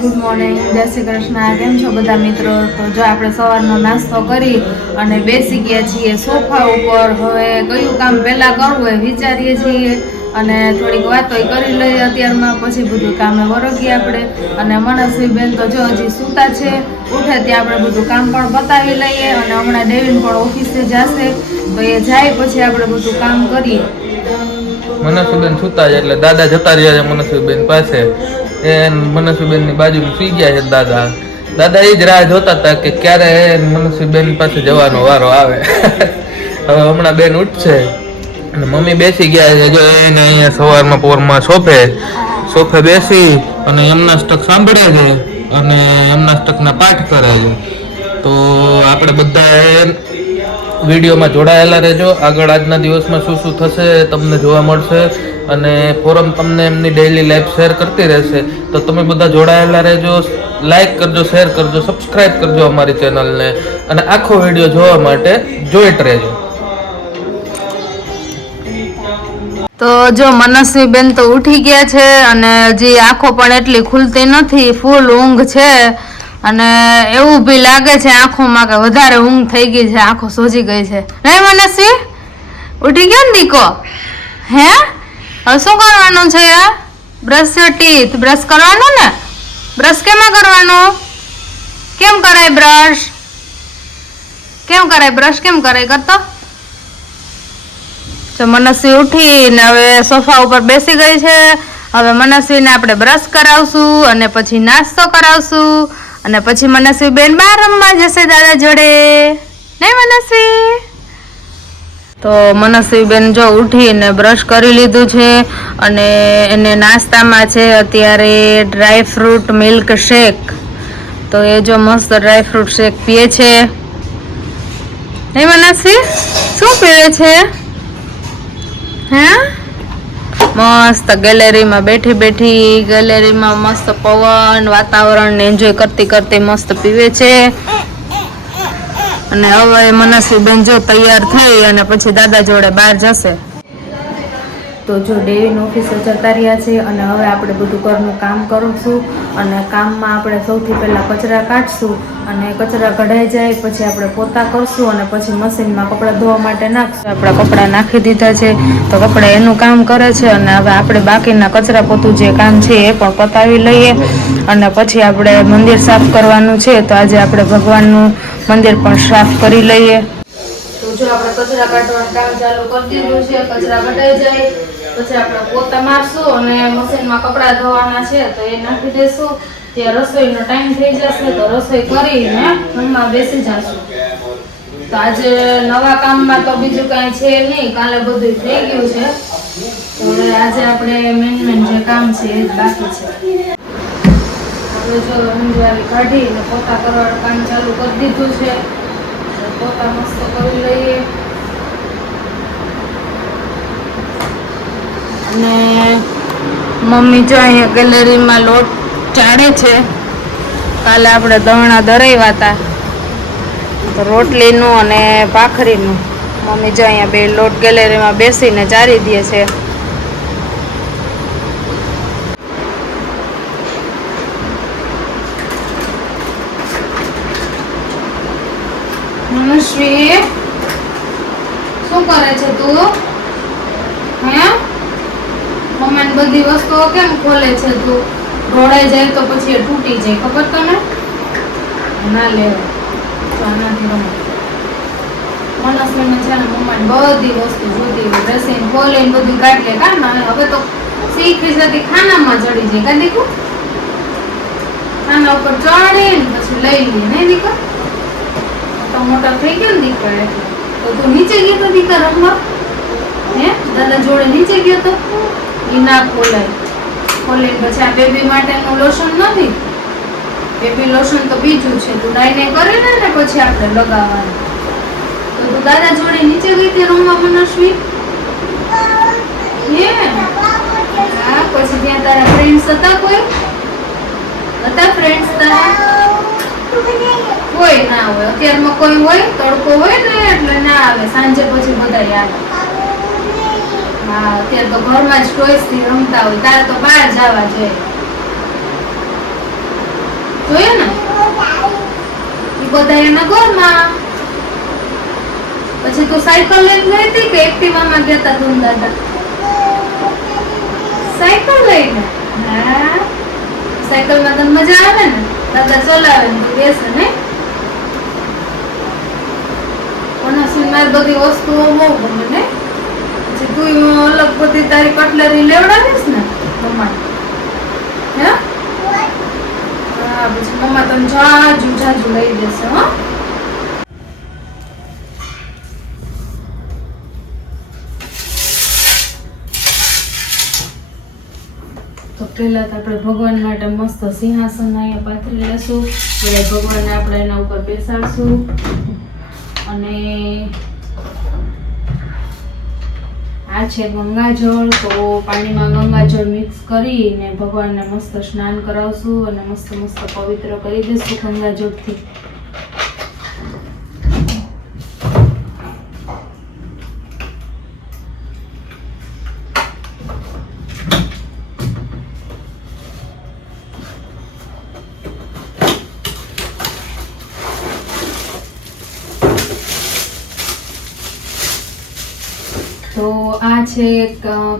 Good morning, જય શ્રી કૃષ્ણ. કેમ છો બધા મિત્રો? તો જો આપણે સવારનો નાસ્તો કરી અને બેસી ગયા છીએ સોફા ઉપર. હવે કયું કામ પહેલા કરવું એ વિચારીએ છીએ અને થોડીક વાતો કરી લઈએ અત્યારમાં, પછી બધું કામે વળગીએ આપણે. અને મનસ્વીબેન તો જો હજી સૂતા છે, ઉઠે ત્યાં આપણે બધું કામ પણ પતાવી લઈએ. અને હમણાં ડેવિન પણ ઓફિસે જશે, તો એ જાય પછી આપણે બધું કામ કરીએ. મનસ્વીબેન સુતા છે એટલે દાદા જતા રહ્યા છે મનસ્વીબેન પાસે. એ મનસ્વીબેન ની બાજુમાં સુઈ ગયા છે દાદા એ જ રાહ જોતા હતા કે ક્યારે મનસ્વીબેન પાસે જવાનો વારો આવે. હવે હમણાં બેન ઉઠશે અને મમ્મી બેસી ગયા છે. જો એને અહીંયા સવારમાં પોરમાં સોફે બેસી અને એમના સ્ટક સાંભળે છે અને એમના સ્ટકના પાઠ કરે છે. તો આપણે બધા વિડીયોમાં જોડાયેલા રહેજો. આગળ આજના દિવસમાં શું શું થશે તમને જોવા મળશે અને ફોરમ તમને એમની ડેઈલી લાઈફ શેર કરતી રહેશે. તો તમે બધા જોડાયેલા રહેજો, લાઈક કરજો, શેર કરજો, સબસ્ક્રાઈબ કરજો અમારી ચેનલને અને આખો વિડીયો જોવા માટે જોઈન્ટ રહેજો. તો જો મનસ્વીબેન તો ઉઠી ગયા છે અને હજી આંખો પણ એટલી ખુલતી નથી, ફૂલ ઊંઘ છે. અને એવું બી લાગે છે આંખોમાં કે વધારે ઊંઘ થઈ ગઈ છે, આંખો સોજી ગઈ છે. નહીં મનસ્વી, ઉઠી ગયો ને દીકો? હે, હવે શું કરવાનું છે? બ્રશ ટીથ બ્રશ કરવાનું ને? બ્રશ કેમાં કરવાનું? કેમ કરાય બ્રશ? કેમ કરાય બ્રશ? કેમ કરાય કરતો? તો મનસ્વી ઉઠીને હવે સોફા ઉપર બેસી ગઈ છે. હવે મનસ્વીને આપણે બ્રશ કરાવશું અને પછી નાસ્તો કરાવશું અને પછી મનસ્વી બેન બહાર રમવા જશે દાદા જોડે. નહીં મનસ્વી? તો મનસ્વી બેન જો ઉઠીને બ્રશ કરી લીધું છે અને એને નાસ્તામાં છે અત્યારે ડ્રાય ફ્રૂટ મિલ્ક શેક. તો એ જો મસ્ત ડ્રાય ફ્રૂટ શેક પીએ છે. નહીં મનસ્વી, શું પીવે છે? હે, મસ્ત ગેલેરીમાં બેઠી ગેલેરીમાં મસ્ત પવન વાતાવરણ એન્જોય કરતી મસ્ત પીવે છે. અને હવે મનસ્વી બેન જો તૈયાર થઈ અને પછી દાદા જોડે બહાર જશે. તો જો ડેવિન ઓફિસે જતા રહ્યા છે અને હવે આપણે બધું ઘરનું કામ કરીશું. અને કામમાં આપણે સૌથી પહેલાં કચરા કાઢશું અને કચરા કઢાઈ જાય પછી આપણે પોતા કરશું અને પછી મશીનમાં કપડાં ધોવા માટે નાખશું. આપણે કપડાં નાખી દીધા છે તો કપડાં એનું કામ કરે છે અને હવે આપણે બાકીના કચરા પોતું જે કામ છે એ પણ પતાવી લઈએ. અને પછી આપણે મંદિર સાફ કરવાનું છે, તો આજે આપણે ભગવાનનું મંદિર પણ સાફ કરી લઈએ. તો જો આપણે કચરા કાઢવાનું કામ ચાલુ કરી દીધું છે. કચરા કઢાઈ જાય પછી આપણે પોતા મારશું અને મશીનમાં કપડાં ધોવાના છે તો એ નાખી દઈશું. ત્યાં રસોઈનો ટાઈમ થઈ જશે તો રસોઈ કરીને જમવા બેસી જશું. તો આજે નવા કામમાં તો બીજું કાંઈ છે નહીં, કાલે બધું થઈ ગયું છે. તો હવે આજે આપણે મેન જે કામ છે એ જ બાકી છે. હવે જો રંજવારી કાઢીને પોતા કરવાનું કામ ચાલુ કરી દીધું છે. પોતા મસ્ત કરી લઈએ. અને મમ્મી જો અહીંયા ગેલેરીમાં લોટ ચાળે છે. કાલે આપણે દહણા દરાવ્યા હતા તો રોટલીનું અને ભાખરીનું. મમ્મી જો અહીંયા બે લોટ ગેલેરીમાં બેસીને ચારી દે છે. મનુષ્વી, શું કરે છે તું? હે, મમ્મીને બધી વસ્તુઓ કેમ ખોલે છે તું? ઢોળાઈ જાય તો પછી એ તૂટી જાય, ખબર તને? ના લેવાય. તો આનાથી રમો. મનસ્વીને છે ને મમ્મીને બધી વસ્તુ જોતી હોય, ડ્રેસિંગ ખોલીને બધું કાઢી લે. કામ ના હવે તો શીખી જતી ખાનામાં ચડી જાય. કા દીકુ? ખાના ઉપર ચડીને પછી લઈ લે. નહીં દીકુ? તો મોટા થઈ ગયો ને દીકરા એટલે. તો તું નીચે ગયો તો દીકરા રમવા? હે, દાદા જોડે નીચે ગયો તો? ઈ ના ખોલાય. ખોલીને પછી આ બેબી માટેનું લોશન નથી, બેબી લોશન તો બીજું છે. તું ડાઈને કરી ને પછી આપણે લગાવવાનું. તો તું દાદા જોડે નીચે ગઈ હતી રમવા મનસ્વી? હે, હા. પછી ત્યાં તારા ફ્રેન્ડ્સ હતા? કોઈ હતા ફ્રેન્ડ્સ તારા? કોઈ ના હોય. અત્યારમાં કોઈ હોય, તડકો હોય ને એટલે ના આવે. સાંજે પછી બધા આવે. હા, અત્યારે તો ઘરમાં જ ટોયસ થી રમતા હોય. તારે તો બહાર જવા જોઈએ. જોઈએ ને એ બધા એના ઘરમાં. પછી તું સાયકલ લઈને ગઈ હતી કે એક્ટિવામાં ગયા હતા તું દાદા? સાયકલ લઈને. હા, સાયકલમાં તને મજા આવે ને? દાદા ચલાવે ને બેસે ને. મારી બધી વસ્તુઓ બહુ ગમે ને. પછી તું અલગ બધી તારી કટલેરી લેવડાવીશ ને મમ્મા? હે? હા, પછી મમ્મા તને જાજુ લઈ દેશે. હો, તો પહેલા તો આપણે ભગવાન માટે મસ્ત સિંહાસન અહીંયા પાથરી લેશું. એટલે ભગવાનને આપણે એના ઉપર બેસાડશું. અને આ છે ગંગાજળ. તો પાણીમાં ગંગાજળ મિક્સ કરીને ભગવાનને મસ્ત સ્નાન કરાવશું અને મસ્ત પવિત્ર કરી દઈશું ગંગાજળથી. તો આ છે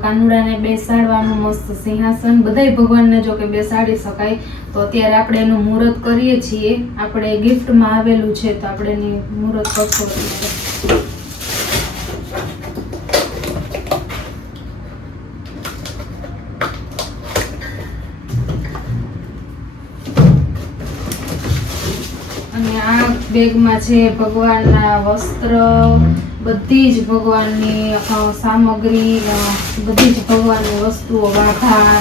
કાનુડાને બેસાડવાનું મસ્ત સિંહાસન. બધાય ભગવાનને જો કે બેસાડી શકાય. તો અત્યારે આપણે એનું મુહૂર્ત કરીએ છીએ. આપણે ગિફ્ટમાં આવેલું છે તો આપણે એની મુહૂર્ત કરશું. અને આ બેગમાં છે ભગવાનના વસ્ત્ર, બધી જ ભગવાનની સામગ્રી, બધી જ ભગવાનની વસ્તુઓ, વાઘા,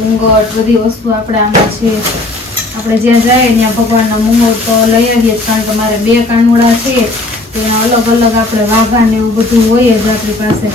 મુંગટ, બધી વસ્તુ આપણે આમાં છે. આપણે જ્યાં જાય ત્યાં ભગવાનના મુંગટ લઈ આવીએ, કારણ કે મારે 2 કાનુડા છે તો એના અલગ અલગ આપણે વાઘા ને એવું બધું હોય જ આપણી પાસે.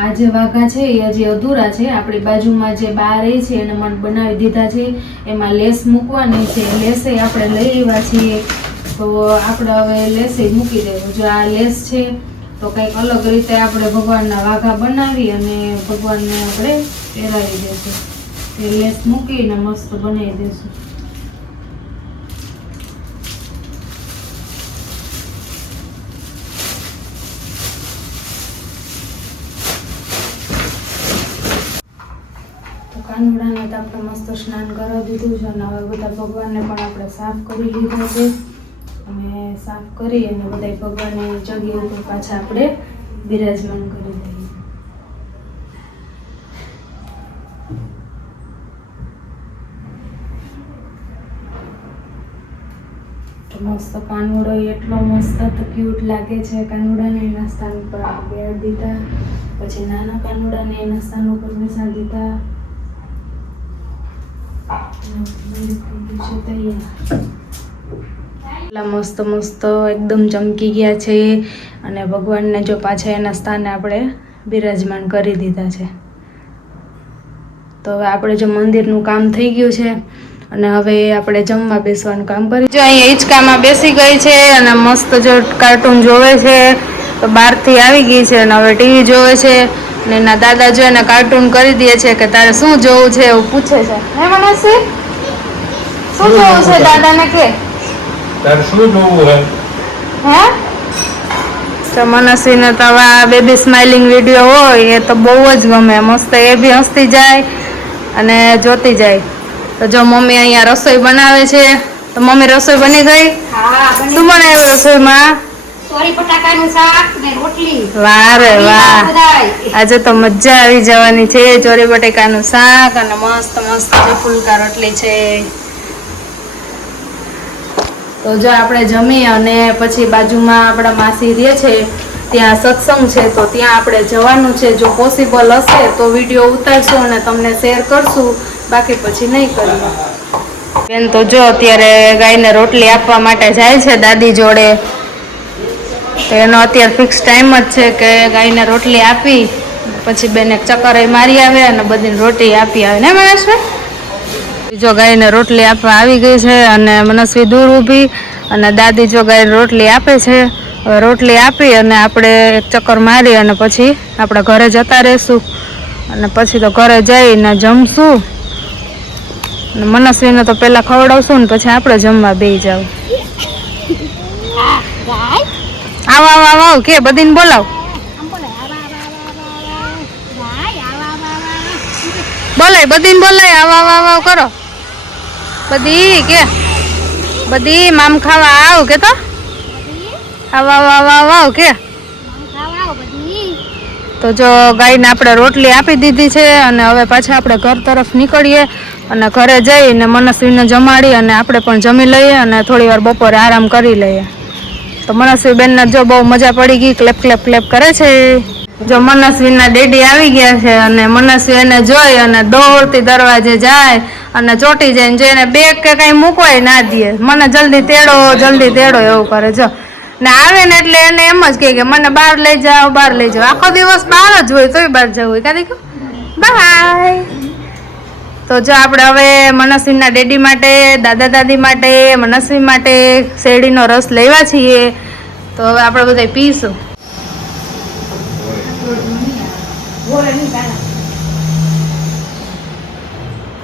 આ જે વાઘા છે એ હજી અધૂરા છે. આપણી બાજુમાં જે બા રહી છે એને મને બનાવી દીધા છે. એમાં લેસ મૂકવાની છે. લેસે આપણે લઈ આવ્યા છીએ તો આપણે હવે લેસે મૂકી દેવું. જો આ લેસ છે તો કંઈક અલગ રીતે આપણે ભગવાનના વાઘા બનાવી અને ભગવાનને આપણે પહેરાવી દઈશું. એ લેસ મૂકીને મસ્ત બનાવી દઈશું. કાનુડાને તો આપણે મસ્ત સ્નાન કરાવી દીધું છે અને હવે બધા ભગવાનને પણ આપણે સાફ કરી લીધા છે. અને સાફ કરી અને બધા ભગવાનની જગ્યા ઉપર પાછા આપણે બિરાજમાન કરી દઈએ. તો મસ્ત કાનુડો એટલો મસ્ત ક્યુટ લાગે છે. કાનુડાને એના સ્થાન ઉપર બેસાડી દીધા. પછી નાના કાનુડાને એના સ્થાન ઉપર બેસાડી દીધા. મસ્ત એકદમ ચમકી ગયા છે અને ભગવાનને જો પાછા એના સ્થાને આપણે બિરાજમાન કરી દીધા છે. તો હવે આપણે જો મંદિરનું કામ થઈ ગયું છે અને હવે આપણે જમવા બેસવાનું કામ કરીએ. જો અહીંયા હિંચકામાં બેસી ગઈ છે અને મસ્ત જો કાર્ટૂન જોવે છે. તો બહારથી આવી ગઈ છે અને હવે ટીવી જોવે છે. ને એના દાદા જો એને કાર્ટૂન કરી દે છે કે તારે શું જોવું છે એવું પૂછે છે. હે મનસી, શું જોવું છે દાદાને કે? તારે શું જોવું હે? હે? તો મનસીને તો આ બેબી સ્માઇલિંગ વિડીયો હોય એ તો બહુ જ ગમે. મસ્ત એ બી હસતી જાય અને જોતી જાય. તો જો મમ્મી અહીંયા રસોઈ બનાવે છે. તો મમ્મી રસોઈ બની ગઈ? હા, શું બનાવ્યું રસોઈમાં? સોરી બટાકાનું શાક ને રોટલી. વાહ રે વાહ, આજે તો મજા આવી જવાની છે. ચોરી બટાકાનું શાક અને મસ્ત જે ફુલકા રોટલી છે. તો જો આપણે જમી અને પછી બાજુમાં આપણા માસી રહે છે ત્યાં સત્સંગ છે તો ત્યાં આપણે જવાનું છે. જો પોસિબલ હશે તો વિડીયો ઉતારશું અને તમને શેર કરશું, બાકી પછી નહીં કરીએ. બેન તો જો અત્યારે ગાયને રોટલી આપવા માટે જાય છે દાદી જોડે. તો એનો અત્યારે ફિક્સ ટાઈમ જ છે કે ગાયને રોટલી આપી પછી બેન એક ચક્કર મારી આવે અને બધી રોટલી આપી આવે ને મહેશભાઈ? જો ગાયને રોટલી આપવા આવી ગઈ છે અને મનસ્વી દૂર ઊભી અને દાદી જો ગાયને રોટલી આપે છે. હવે રોટલી આપી અને આપણે એક ચક્કર મારી અને પછી આપણે ઘરે જતા રહેશું અને પછી તો ઘરે જઈને જમશું અને મનસ્વીને તો પહેલાં ખવડાવશું ને પછી આપણે જમવા બેસી જાવ. આવ આવ આવ આવ કે બધીને બોલાવ. બોલાય બધીને બોલાય આવ આવ આવ આવ કરો બધી કે બધી મામ ખાવા આવ કે તો આવ આવ આવ આવ આવ કે તો જો ગાયને આપણે રોટલી આપી દીધી છે અને હવે પાછા આપણે ઘર તરફ નીકળીએ અને ઘરે જઈને મનસ્વીને જમાડી અને આપણે પણ જમી લઈએ અને થોડી વાર બપોરે આરામ કરી લઈએ. તો મનસ્વીબેનને જો બહુ મજા પડી ગઈ, ક્લેપ ક્લેપ ક્લેપ કરે છે. જો મનસ્વીના ડેડી આવી ગયા છે અને મનસ્વી એને જોઈ અને દોડતી દરવાજે જાય અને ચોટી જાય ને એને બેગ કે કઈ મૂકવાય ના દે. મને જલ્દી તેડો એવું કરે. જો ને આવે ને એટલે એને એમ જ કે મને બહાર લઈ જાઓ બહાર લઈ જાઓ. આખો દિવસ બહાર જ હોય તોય બહાર જવું હોય કાદી બાય. તો જો આપણે હવે મનસ્વીના ડેડી માટે, દાદા દાદી માટે, મનસ્વી માટે શેરડીનો રસ લેવા છીએ. તો હવે આપણે બધા પીશું.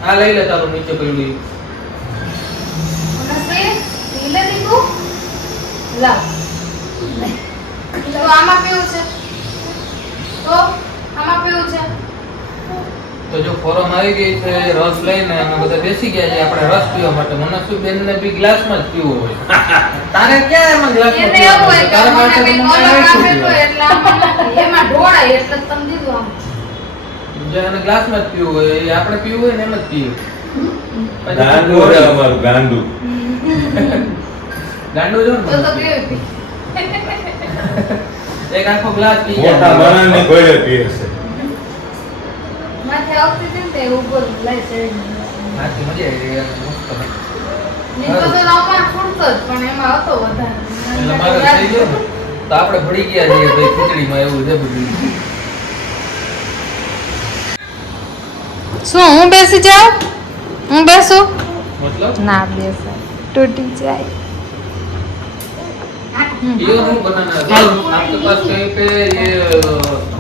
આ લઈ લે તારું નીચે પડ્યું. આમાં પીવું છે તો આમાં પીવું છે. તો જો ફોરમ આવી ગઈ છે રસ લઈને અમે બધા બેસી ગયા છે આપણે રસ પીવા માટે. મનસ્વીબેન ને બી ગ્લાસમાં જ પીવો હોય. તારે ક્યાં એમાં ગ્લાસમાં પીવો હોય? તારે માટે તો એમાં ઢોળાય એટલે તમે દીધું આમ. જેને ગ્લાસમાં જ પીવું હોય એ આપણે પીવું હોય ને એમ જ પીવું. ગાંડું છે અમારું ગાંડું. ગાંડું જો ને તો કેવી એક આખો ગ્લાસ પી મોટા માણસની કોઈએ પીએ છે. માથે આવતી હતી ને તે ઉપર લઈ શેરડી નાખી મજા આવી ગઈ મસ્ત. નીચો તો નામાં ફૂટતો જ પણ એમાં હતો વધારે. એટલે મારે થઈ ગયો ને તો આપણે ભળી ગયા છીએ ભાઈ ખીચડીમાં એવું છે બધું. શું હું બેસી જાઉં? હું બેસું? मतलब ના બેસાય તૂટી જાય. ये हम बनाना है आपके पास कहीं पे ये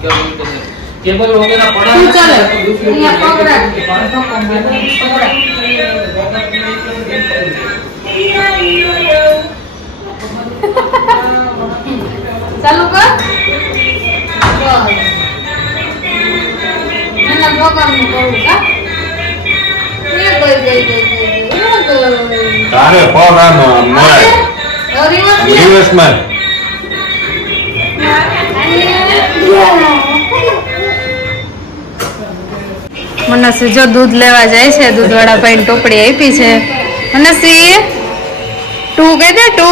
क्या बोलते हैं केबल वगैरह पड़ा है चले तो दूसरी यहाँ पकड़ा चालू कर मैंने प्रोग्राम में करूँ का ये गई તારે ફોન આનો મોરાય દિવસમાં મનસ્વી જો દૂધ લેવા જાય છે. દૂધવાળા ભાઈ ટોપડી આપી છે. મનસ્વી ટુ કહી દે ટુ.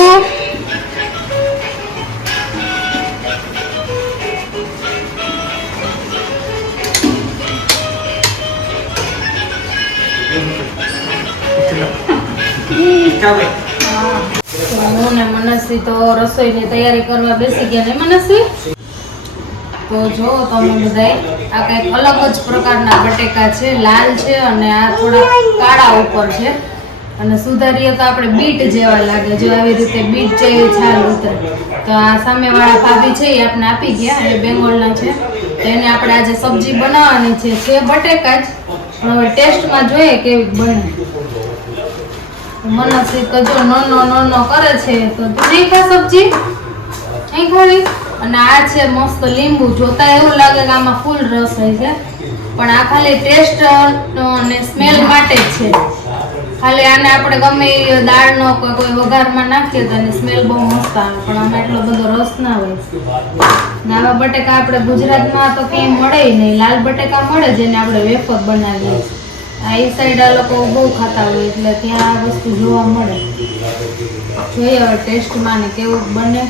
હું ને મનસ્વી તો રસોઈની તૈયારી કરવા બેસી ગયા ને મનસ્વી. તો જો તમે બધાય આ કંઈક અલગ જ પ્રકારના બટેકા છે. લાલ છે અને આ થોડા કાળા ઉપર છે અને સુધારીએ તો આપણે બીટ જેવા લાગે. જો આવી રીતે બીટ જેવી છાલ ઉતરે. તો આ સામેવાળા ભાભી છે એ આપણે આપી ગયા એ બેંગોળના છે. તો એને આપણે આજે સબ્જી બનાવવાની છે બટેકા જ પણ હવે ટેસ્ટમાં જોઈએ કેવી બને. મનસ્વી તો જો નો કરે છે તો તું નહીં ખા સબ્જી નહીં ખાવી. અને આ છે મસ્ત લીંબુ. જોતા એવું લાગે કે આમાં ફૂલ રસ હોય છે પણ આ ખાલી ટેસ્ટ અને સ્મેલ માટે જ છે. ખાલી આને આપણે ગમે એ દાળનો કોઈ વઘારમાં નાખીએ તો એની સ્મેલ બહુ મસ્ત આવે પણ આમાં એટલો બધો રસ ના હોય. ને આવા બટેકા આપણે ગુજરાતમાં તો ક્યાંય મળે નહીં. લાલ બટેકા મળે જેને આપણે વેફર બનાવીએ છીએ. આ એ સાઈડ આ લોકો બહુ ખાતા હોય એટલે ત્યાં આ વસ્તુ જોવા મળે. જોઈએ હવે ટેસ્ટમાં ને કેવું બને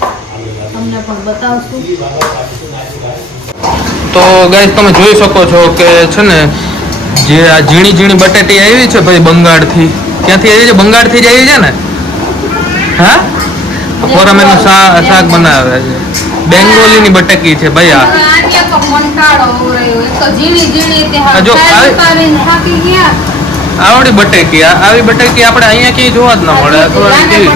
તમને પણ બતાવશું. તો ગાઈસ તમે જોઈ શકો છો કે છે ને જે આ ઝીણી ઝીણી બટેટી આવી છે ભાઈ બંગાળથી. ક્યાંથી આવી છે? બંગાળથી જ આવી છે ને? હા ફોરમ એનું શાક બનાવે છે. બેંગોલીની બટેકી છે ભાઈ આ. આને તો કંટાળો રહ્યો. એક તો ઝીણી ઝીણી તે જો થાકી ગયા આવડી બટેકી આવી બટેકી આપણે અહીંયા ક્યાંય જોવા જ ન મળે અથવા કેવી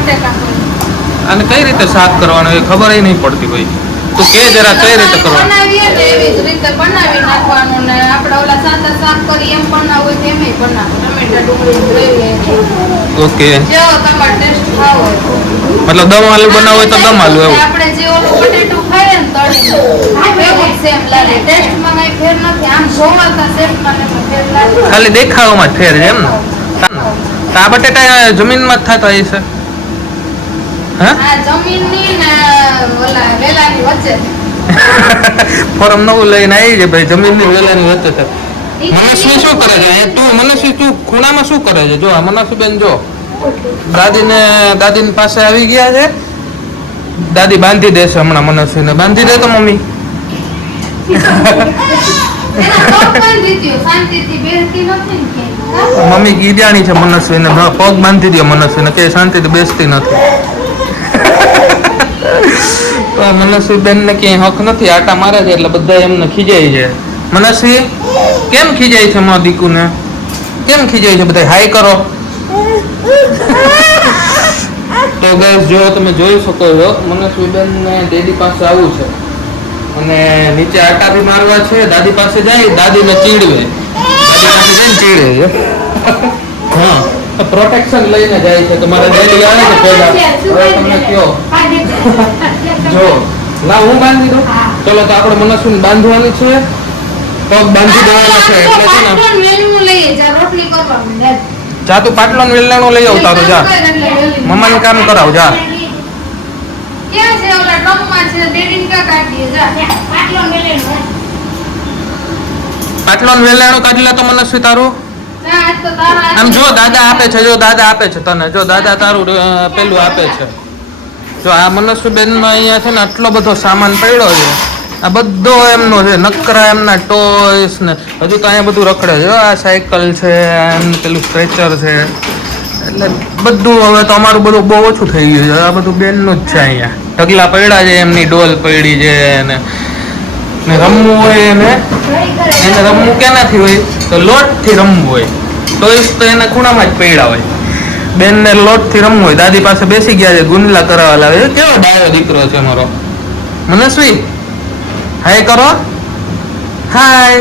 અને કઈ રીતે શાક કરવાનું એ ખબર નહીં પડતી ભાઈ તું કે જરા કઈ રીતે કરવાનું બનાવીએ ને એવી જ રીતે બનાવી નાખવાનું ને આપણે ઓલા સાદા શાક કરી એમ બનાવવું હોય તેમ બનાવો ટમેટા ડુંગળી ગ્રેવી ઓકે જેવો તમારો ટેસ્ટ ખાવો હોય મતલબ દમ આલુ બનાવવું હોય તો દમ આલુ એવું આપણે જે ઓલું બટેટું ખાઈએ ને તળીને એવું સેમ લાગે ટેસ્ટમાં કઈ ફેર નથી આમ જોવાતા શેપમાં ને ફેર લાગે ખાલી દેખાવામાં જ ફેર છે એમ ને તો આ બટેટા જમીનમાં જ થતા હશે હા આ જમીનની ને ઓલા વેલાની વચ્ચે ફોરમ નવું લઈને આવી છે ભાઈ જમીનની વેલાની વચ્ચે છે મનસ્વી શું કરે છે તું મનસ્વી તું ખૂણામાં શું કરે છે જો આ મનસ્વીબેન જો દાદીને પાસે આવી ગયા છે દાદી બાંધી દેશે હમણાં મનસ્વીને બાંધી દે તો મમ્મી એના પગ બાંધી દ્યો શાંતિથી બેસતી નથી ને કે મમ્મી કીધાણી છે મનસ્વીને પગ બાંધી દો મનસ્વીને કે શાંતિથી બેસતી નથી તો મનસ્વીબેન ને ક્યાંય હક નથી આટા મારે છે એટલે બધા એમને ખીજાય છે મનસ્વી કેમ ખીજાય છે મારા દીકુને કેમ ખીજાય છે બધા હાય કરો તો ગાઈસ જો તમે જોઈ શકો છો મનસ્વીબેન ને ડેડી પાસે આવું છે અને નીચે આટા બી મારવા છે દાદી પાસે જાય દાદીને ચીડવે દાદી પાસે જઈને ચીડે છે હા પ્રોટેક્શન લઈને જાય છે તો મારા ડેડી આવે છે પહેલા હવે તમને કયો જો લા હું બાંધી દઉં ચલો તો આપણે મનસ્વીને બાંધવાની છે પગ બાંધી દેવાના છે એટલે છે ને પાટણ મેનુ લઈએ જા રોટલી કરવા માંડે જા તું પાટલો વેલણો લઈ આવ તારો જા મમ્માને કામ કરાવ જા ક્યાં છે ઓલા ડોમમાં છે ડેડીને કા કાઢીએ જા પાટલો મેલેનો પાટલો વેલણો કાઢી લે તો મનસ્વી તારું ના આજ તો તારા આમ જો દાદા આપે છે જો દાદા આપે છે તને જો દાદા તારું પેલું આપે છે જો આ મનસ્વીબેન માં અહીંયા છે ને આટલો બધો સામાન પડ્યો છે આ બધો એમનો છે નકરા એમના ટોયસ ને હજુ તો અહીંયા બધું રખડે છે આ સાયકલ છે એમનું પેલું સ્ટ્રેચર છે એટલે બધું હવે તો અમારું બધું બહુ ઓછું થઈ ગયું છે આ બધું બેનનું જ છે અહીંયા ઢગલા પડ્યા છે એમની ડોલ પડી છે ને રમવું હોય એને રમવું કેનાથી હોય તો લોટથી રમવું હોય ટોયસ તો એના ખૂણામાં જ પડ્યા હોય બેનને લોટથી રમવું હોય દાદી પાસે બેસી ગયા છે ગુંદલા કરાવવા લાવે કેવો ડાયો દીકરો છે મારો મનસ્વી હાય કરો હાય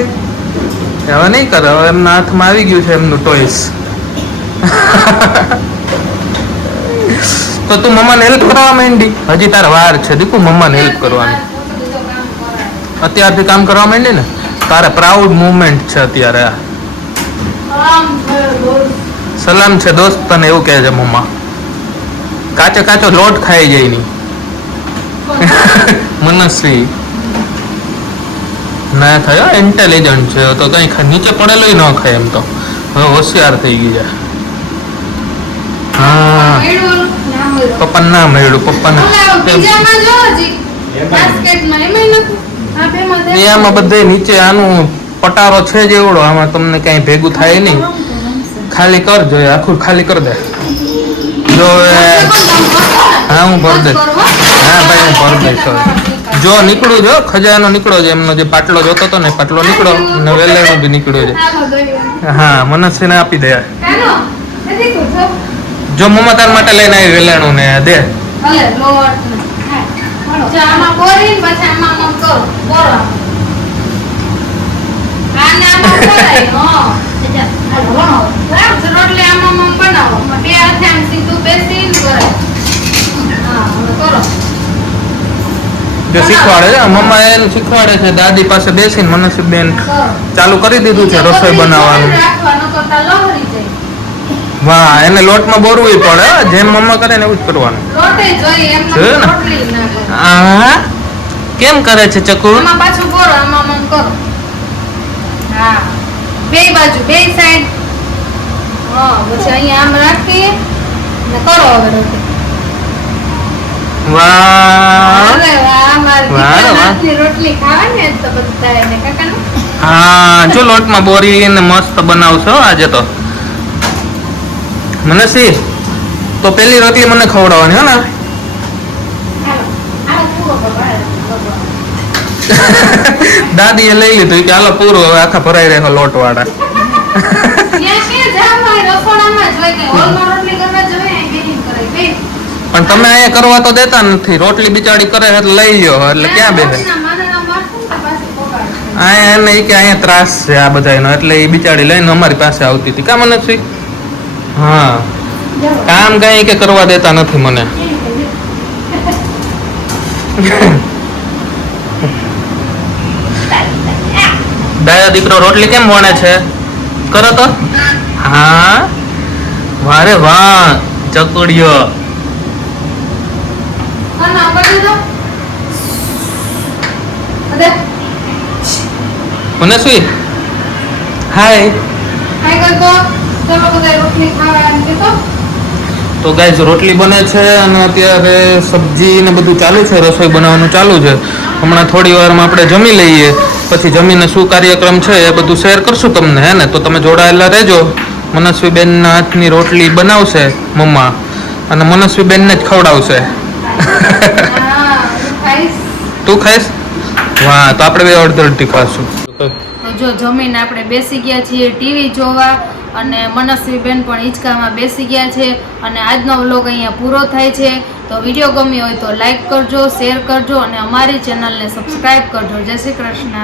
હવે નહીં કરે હવે એમના હાથમાં આવી ગયું છે એમનું ટોયસ તો તું મમ્માને હેલ્પ કરવા માંડી હજી તારે વાર છે દીકુ મમ્માને હેલ્પ કરવાની અત્યારથી કામ કરવા માંડી ને તારે પ્રાઉડ મુવમેન્ટ છે અત્યારે આ સલામ છે દોસ્ત તને એવું કહે છે મમ્મા કાચો કાચો લોટ ખાઈ જાય નહીં મનસ્વી ના થયો ઇન્ટેલિજન્ટ છે તો કઈ નીચે પડેલો ન ખાય એમ તો હવે હોશિયાર થઈ ગઈ છે હા પપ્પાને ના મળ્યું પપ્પાને બીજામાં જો હજી બાસ્કેટમાં એમાંય નથી આ બેમાં દે આમાં બધે નીચે આનું પટારો છે જ એવડો આમાં તમને કઈ ભેગું થાય નહીં ખાલી કર જોઈએ આખું ખાલી કરી દે જો હા હું ભર દઈશ હા ભાઈ હું ભર દઈશ જો નીકળું જો ખજાનો નીકળો છે એમનો જે પાટલો જોતો હતો ને પાટલો નીકળો ને વેલેણું બી નીકળ્યો છે હા મનસ્વીને આપી દે કાનો નથી તો જો મમ્મા તાર માટે લઈને આવી વેલેણું ને દે ભલે લોટ હા આમાં બોરીને પછી આમાં આમ કરો બોરો આને આમાં બોરાય રોટલી આમાં આમ બનાવો બે હાથે આમ સીધું બેસીને કરાય હા હવે કરો જો શીખવાડે છે મમ્મા એને શીખવાડે છે દાદી પાસે બેસીને મનસ્વીબેન ચાલુ કરી દીધું છે રસોઈ બનાવવાનું રાખવાનો કરતા લહરી જાય વાહ એને લોટમાં બોરવું પડે જેમ મમ્મા કરે ને એવું જ કરવાનું લોટે જોઈએ એમ છે ને? રોટલી ના કરો આ કેમ કરે છે ચકુ આમાં પાછું બોરો આમાં આમ કરો હા બે બાજુ બે સાઈડ હા પછી અહીંયા આમ રાખી ને કરો હવે રોટલી વાહ અરે વાહ મારી વાહ, દીકરાના વાહ. હાથની રોટલી ખાવાની જ તો બધા એને કાકાને હા જો લોટમાં બોરીને મસ્ત બનાવશો આજે તો મનસ્વી તો પેલી રોટલી મને ખવડાવવાની હો ને હાલો આનો પૂરો કરો દાદીએ લઈ લીધું કે હાલો પૂરો હવે આખા ભરાઈ રહ્યો લોટ વાળા ત્યાં ક્યાં પણ તમે અહીંયા કરવા તો દેતા નથી. રોટલી બિચારી કરે એટલે લઈ લ્યો, એટલે ક્યાં બેસે? અહીંયા એને ઈ કે અહીંયા ત્રાસ છે આ બધાનો, એટલે એ બિચારી લઈને અમારી પાસે આવતી હતી. કામ નથી. હા, કામ કઈ કે કરવા દેતા નથી મને. દાદા દીકરો રોટલી કેમ વણે છે? કરો તો. હા, વારે વાહ, ચકડીયો. મને શું? હાય. તો ગાઈસ રોટલી બને છે અને અત્યારે સબ્જી ને બધું ચાલુ છે, રસોઈ બનાવવાનું ચાલુ છે. હમણાં થોડી વારમાં આપણે જમી લઈએ, પછી જમીને શું કાર્યક્રમ છે એ બધું શેર કરશું તમને, હે ને? તો તમે જોડાયેલા રહેજો. મનસ્વીબેનના હાથની રોટલી બનાવશે મમ્મા, અને મનસ્વીબેનને જ ખવડાવશે. તું ખાઈશ? વાહ, તો આપણે બે અડધી ખાશું. તો જો જમીને આપણે બેસી ગયા છીએ ટીવી જોવા, અને મનસ્વીબેન પણ હિંચકામાં બેસી ગયા છે. અને આજનો વ્લોગ અહીંયા પૂરો થાય છે. તો વિડીયો ગમ્યો હોય તો લાઈક કરજો, શેર કરજો અને અમારી ચેનલને સબસ્ક્રાઈબ કરજો. જય શ્રી કૃષ્ણ.